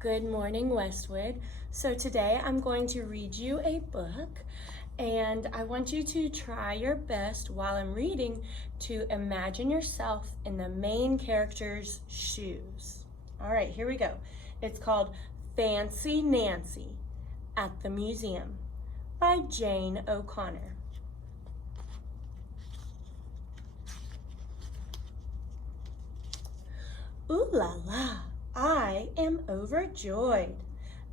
Good morning, Westwood. So today I'm going to read you a book, and I want you to try your best while I'm reading to imagine yourself in the main character's shoes. All right, here we go. It's called Fancy Nancy at the Museum by Jane O'Connor. Ooh la la, I am overjoyed.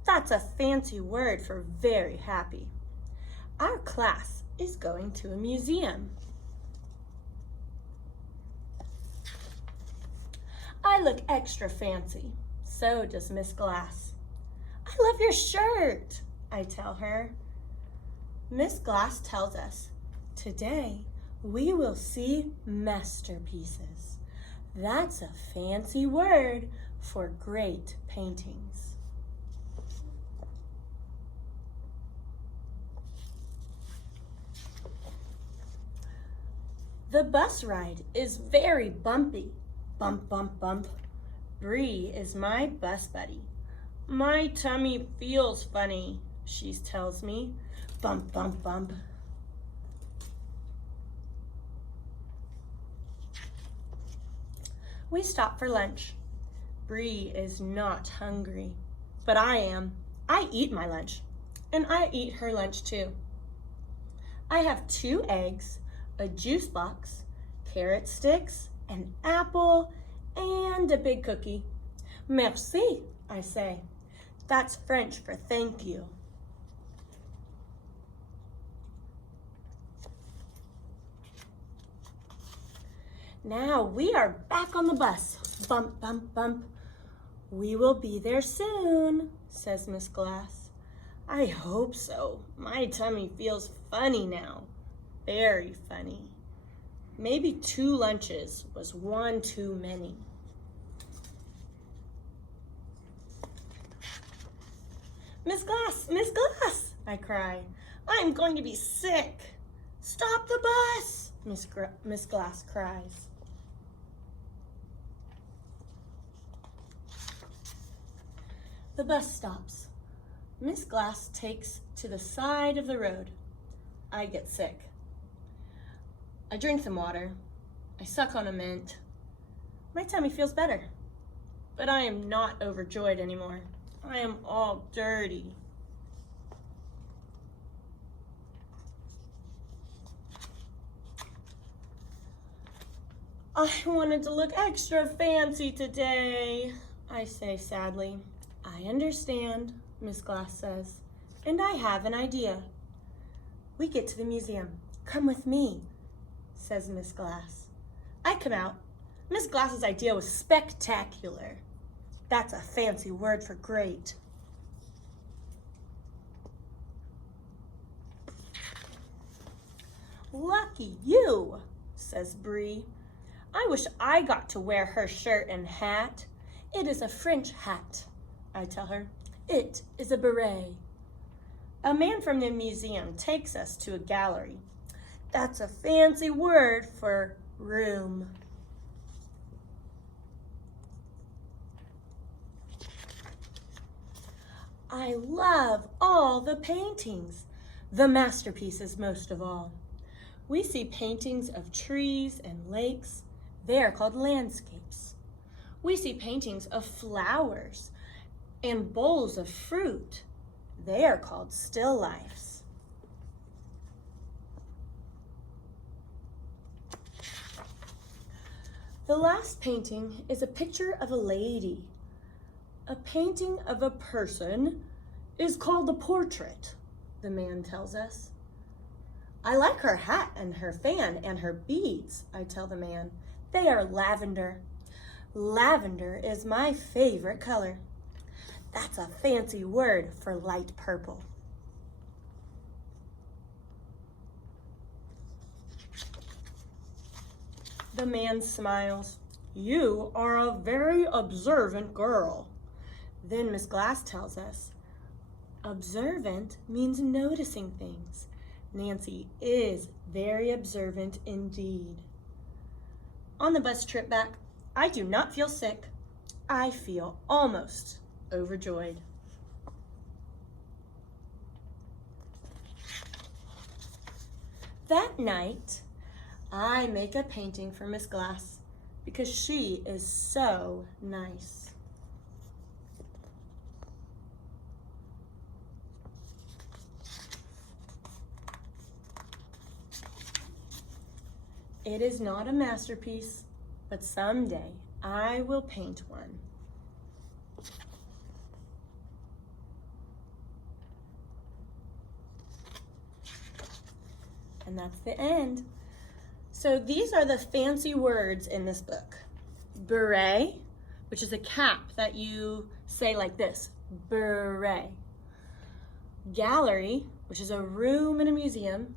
That's a fancy word for very happy. Our class is going to a museum. I look extra fancy. So does Miss Glass. I love your shirt, I tell her. Miss Glass tells us, today we will see masterpieces. That's a fancy word for great paintings. The bus ride is very bumpy. Bump, bump, bump. Bree is my bus buddy. My tummy feels funny, she tells me. Bump, bump, bump. We stop for lunch. Bree is not hungry, but I am. I eat my lunch, and I eat her lunch too. I have 2 eggs, a juice box, carrot sticks, an apple, and a big cookie. Merci, I say. That's French for thank you. Now we are back on the bus. Bump, bump, bump. We will be there soon, says Miss Glass. I hope so. My tummy feels funny now. Very funny. Maybe 2 lunches was one too many. Miss Glass, I cry. I'm going to be sick. Stop the bus, Miss Glass cries. The bus stops. Miss Glass takes to the side of the road. I get sick. I drink some water. I suck on a mint. My tummy feels better. But I am not overjoyed anymore. I am all dirty. I wanted to look extra fancy today, I say sadly. I understand, Miss Glass says, and I have an idea. We get to the museum. Come with me, says Miss Glass. I come out. Miss Glass's idea was spectacular. That's a fancy word for great. Lucky you, says Bree. I wish I got to wear her shirt and hat. It is a French hat, I tell her. It is a beret. A man from the museum takes us to a gallery. That's a fancy word for room. I love all the paintings, the masterpieces most of all. We see paintings of trees and lakes. They are called landscapes. We see paintings of flowers and bowls of fruit. They are called still lifes. The last painting is a picture of a lady. A painting of a person is called a portrait, the man tells us. I like her hat and her fan and her beads, I tell the man. They are lavender. Lavender is my favorite color. That's a fancy word for light purple. The man smiles. You are a very observant girl. Then Miss Glass tells us, observant means noticing things. Nancy is very observant indeed. On the bus trip back, I do not feel sick. I feel almost overjoyed. That night, I make a painting for Miss Glass because she is so nice. It is not a masterpiece, but someday I will paint one. And that's the end. So these are the fancy words in this book. Beret, which is a cap that you say like this, beret. Gallery, which is a room in a museum.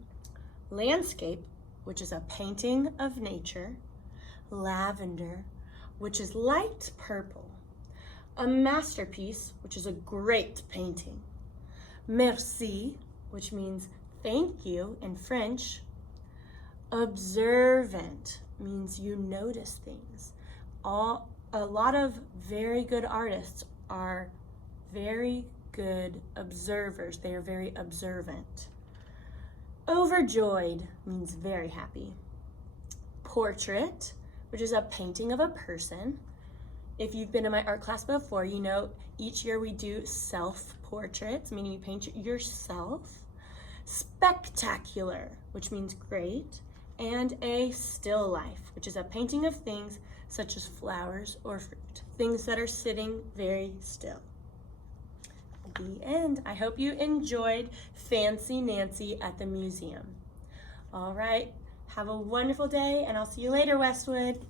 Landscape, which is a painting of nature. Lavender, which is light purple. A masterpiece, which is a great painting. Merci, which means thank you in French. Observant means you notice things. A lot of very good artists are very good observers. They are very observant. Overjoyed means very happy. Portrait, which is a painting of a person. If you've been in my art class before, you know each year we do self-portraits, meaning you paint yourself. Spectacular, which means great. And a still life, which is a painting of things such as flowers or fruit, things that are sitting very still. The end. I hope you enjoyed Fancy Nancy at the museum. All right, have a wonderful day, and I'll see you later, Westwood.